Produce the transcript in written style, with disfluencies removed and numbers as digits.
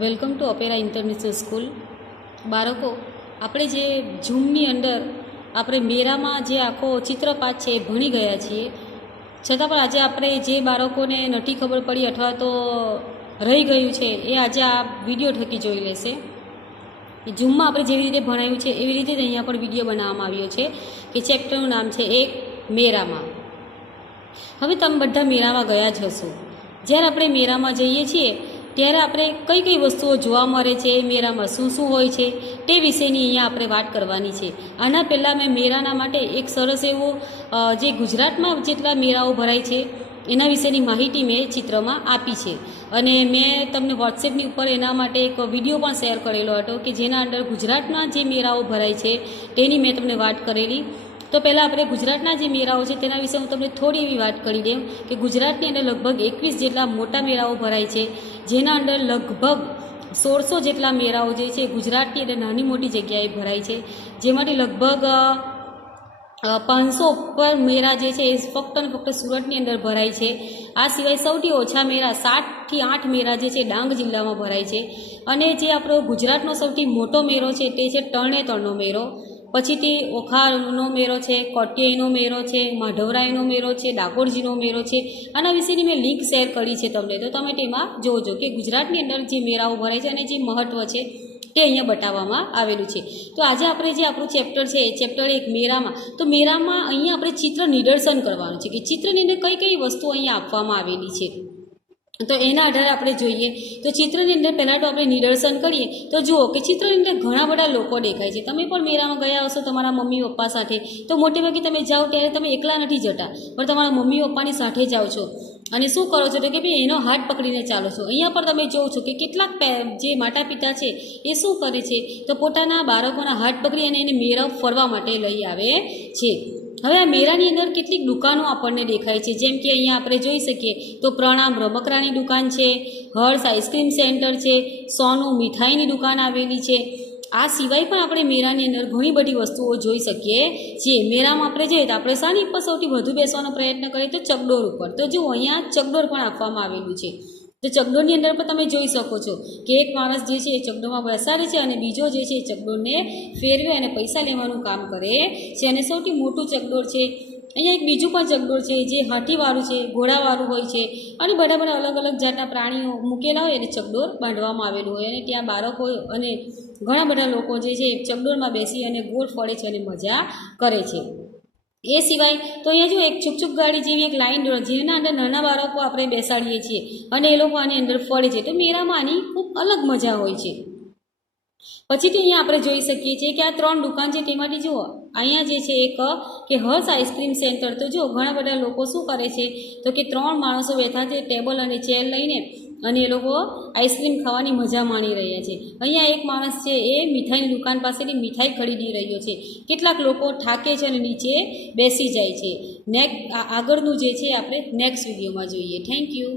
Welcome to opera international school. બાળકો, આપણે જે ઝૂમની અંદર આપણે મેરામાં જે આખો ચિત્રપાઠ છે એ ભણી ગયા છીએ, છતાં પણ આજે આપણે જે બાળકોને નથી ખબર પડી અથવા તો રહી ગયું છે એ આજે આ વિડીયો થકી જોઈ લેશે। ઝૂમમાં આપણે જેવી રીતે ભણાવ્યું છે એવી રીતે જ અહીંયા પણ વિડીયો બનાવવામાં આવ્યો છે કે ચેપ્ટરનું નામ છે એક મેરામાં। હવે તમે બધા મેરામાં ગયા જ હશો। જ્યારે આપણે મેરામાં જઈએ છીએ ત્યારે આપણે કઈ કઈ વસ્તુઓ જોવા મળે છે, મેરામાં શું શું હોય છે તે વિશેની અહીંયા આપણે વાત કરવાની છે। આના પહેલાં મેં મેરાના માટે એક સરસ એવો જે ગુજરાતમાં જેટલા મેરાઓ ભરાય છે એના વિશેની માહિતી મેં ચિત્રમાં આપી છે અને મેં તમને વોટ્સએપની ઉપર એના માટે એક વિડીયો પણ શેર કરેલો હતો કે જેના અંદર ગુજરાતના જે મેરાઓ ભરાય છે તેની મેં તમને વાત કરેલી। તો પહેલાં આપણે ગુજરાતના જે મેળાઓ છે તેના વિશે હું તમને થોડી એવી વાત કરી દઉં કે ગુજરાતની અંદર લગભગ 21 જેટલા મોટા મેળાઓ ભરાય છે, જેના અંદર લગભગ 1600 જેટલા મેળાઓ જે છે ગુજરાતની અંદર નાની મોટી જગ્યાએ ભરાય છે, જેમાંથી લગભગ 500 ઉપર મેળા જે છે એ ફક્ત અને ફક્ત સુરતની અંદર ભરાય છે। આ સિવાય સૌથી ઓછા મેળા 7 થી 8 મેળા જે છે ડાંગ જિલ્લામાં ભરાય છે અને જે આપણો ગુજરાતનો સૌથી મોટો મેળો છે તે છે તરણેતરનો મેળો। પછીથી ઓખાનો મેળો છે, કોટિયાઈનો મેળો છે, માધવરાયનો મેળો છે, ડાકોરજીનો મેળો છે। આના વિશેની મેં લિંક શેર કરી છે તમને, તો તમે તેમાં જોજો કે ગુજરાતની અંદર જે મેળાઓ ભરાય છે અને જે મહત્ત્વ છે તે અહીંયા બતાવવામાં આવેલું છે। તો આજે આપણે જે આપણું ચેપ્ટર છે એ ચેપ્ટર એક મેળામાં, તો મેળામાં અહીંયા આપણે ચિત્ર નિદર્શન કરવાનું છે કે ચિત્રની અંદર કઈ કઈ વસ્તુઓ અહીંયા આપવામાં આવેલી છે, તો એના આધારે આપણે જોઈએ। તો ચિત્રની અંદર પહેલાં તો આપણે નિદર્શન કરીએ તો જુઓ કે ચિત્રની અંદર ઘણા બધા લોકો દેખાય છે। તમે પણ મેળામાં ગયા હશો તમારા મમ્મી પપ્પા સાથે, તો મોટે ભાગે તમે જાઓ ત્યારે તમે એકલા નથી જતા, પણ તમારા મમ્મી પપ્પાની સાથે જાઓ છો અને શું કરો છો તો કે ભાઈ એનો હાથ પકડીને ચાલો છો। અહીંયા પણ તમે જોવો છો કે કેટલાક જે માતા પિતા છે એ શું કરે છે તો પોતાના બાળકોના હાથ પકડી અને એને મેળા ફરવા માટે લઈ આવે છે। હવે આ મેળાની અંદર કેટલીક દુકાનો આપણને દેખાય છે, જેમ કે અહીંયા આપણે જોઈ શકીએ તો પ્રણામ રમકડાની દુકાન છે, હર્ષ આઈસ્ક્રીમ સેન્ટર છે, સોનું મીઠાઈની દુકાન આવેલી છે। આ સિવાય પણ આપણે મેળાની અંદર ઘણી બધી વસ્તુઓ જોઈ શકીએ છીએ। મેળામાં આપણે જોઈએ તો આપણે શાની ઉપર સૌથી વધુ બેસવાનો પ્રયત્ન કરીએ તો ચકડોળ ઉપર, તો જો અહીંયા ચકડોળ પણ આપવામાં આવેલું છે। તો ચકડોળની અંદર પણ તમે જોઈ શકો છો કે એક માણસ જે છે એ ચકડોળમાં બેસાડે છે અને બીજો જે છે એ ચકડોળને ફેરવે અને પૈસા લેવાનું કામ કરે છે અને સૌથી મોટું ચકડોળ છે। અહીંયા એક બીજું પણ ચકડોળ છે જે હાથીવાળું છે, ઘોડાવાળું હોય છે અને બધા અલગ અલગ જાતના પ્રાણીઓ મૂકેલા હોય અને ચકડોળ બાંધવામાં આવેલું હોય અને ત્યાં બાળકો અને ઘણા બધા લોકો જે છે ચકડોળમાં બેસી અને ગોળ ફળે છે અને મજા કરે છે। એ સિવાય તો અહીંયા જો એક છુકછુક ગાડી જેવી એક લાઈન જેના અંદર નાના બાળકો આપણે બેસાડીએ છીએ અને એ લોકો આની અંદર ફળે છે, તો મેળામાં આની ખૂબ અલગ મજા હોય છે। પછીથી અહીંયા આપણે જોઈ શકીએ છીએ કે આ 3 દુકાન છે તેમાંથી જુઓ અહીંયા જે છે એક કે હર્ષ આઈસ્ક્રીમ સેન્ટર, તો જો ઘણા બધા લોકો શું કરે છે તો કે 3 માણસો બેઠા છે ટેબલ અને ચેર લઈને અને એ લોકો આઈસ્ક્રીમ ખાવાની મજા માણી રહ્યા છે। અહીંયા એક માણસ છે એ મીઠાઈની દુકાન પાસેથી મીઠાઈ ખરીદી રહ્યો છે, કેટલાક લોકો થાકે છે અને નીચે બેસી જાય છે। આગળનું જે છે આપણે નેક્સ્ટ વિડીયોમાં જોઈએ। Thank you.